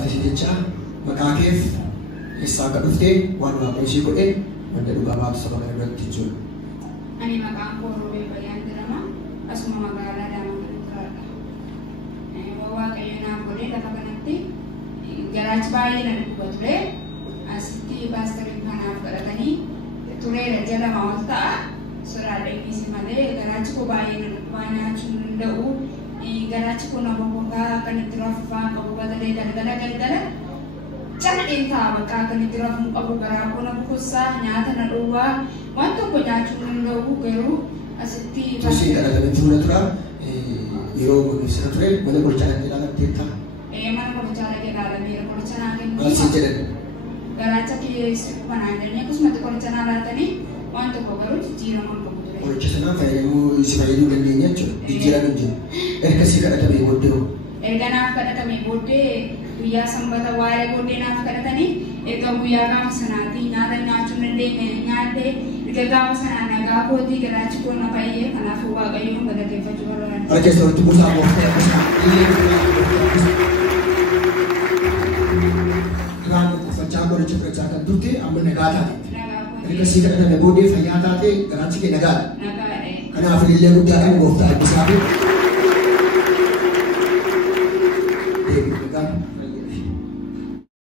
Jecha maqaa keef eessaa akka dhufte waan waaqayyo ishee godhe wanta dhugaa baatu saba kana irratti jechuudha. Ani maqaan koo Roobee Bayyaan jedhama. Asuma magaalaa Daamanii jiraadha. Waaqayyo naaf godhe lafa kanatti garaachi baay'ee na dhukkuba ture. Asitti paasterii kanaaf kadhatanii tureera jalama ol ta'a. Soraadha innis malee garaachi koo baay'ee na dhukkuba nyaachuu hin danda'u. Garaachi kun nama boqaa akkanatti rafaa qabu gadalee galgala cana dheetaa bakka akkanatti rafuu qabu garaa kun bukusaa nyaata na dhowwaa waan tokko nyaachuu hin danda'u garuu asitti Tusii kadhatamee fuula tura yeroo isa ture mana qorichaa ilaalatteetta. Mana qorichaa ilaalamee qoricha naa kennu. Maal siin jedhan? Garaacha keessi banaan jennee akkasumatti qoricha naa laatanii waan tokko garuu jijjiirama qabu ture. Qoricha sanaa fayyadamuu si fayyaduu dandeenya jechuudha. Jijjiirama hin jiru. Erga si kadhatamee booddee hoo? Erga naaf kadhatamee booddee guyyaa sanbata waa'ee booddee naaf kadhatanii erga guyyaa gaafa sanaatii nyaata nyaachuu hin dandeenye nyaadhee erga gaafa sanaa nagaa kootii garaachi koo na baay'ee kanaafuu waaqayyoon galateeffachuu barbaada. Harkeessa walitti buusaa mooftee akkasuma irraan uffachaa qoricha fudhachaa kan turte amma nagaa taate. Erga si kadhatamee booddee fayyaa taate garaachi kee nagaadha. Nagaadha. Kanaaf illee guddaadhaan gooftaa eebbisaa fi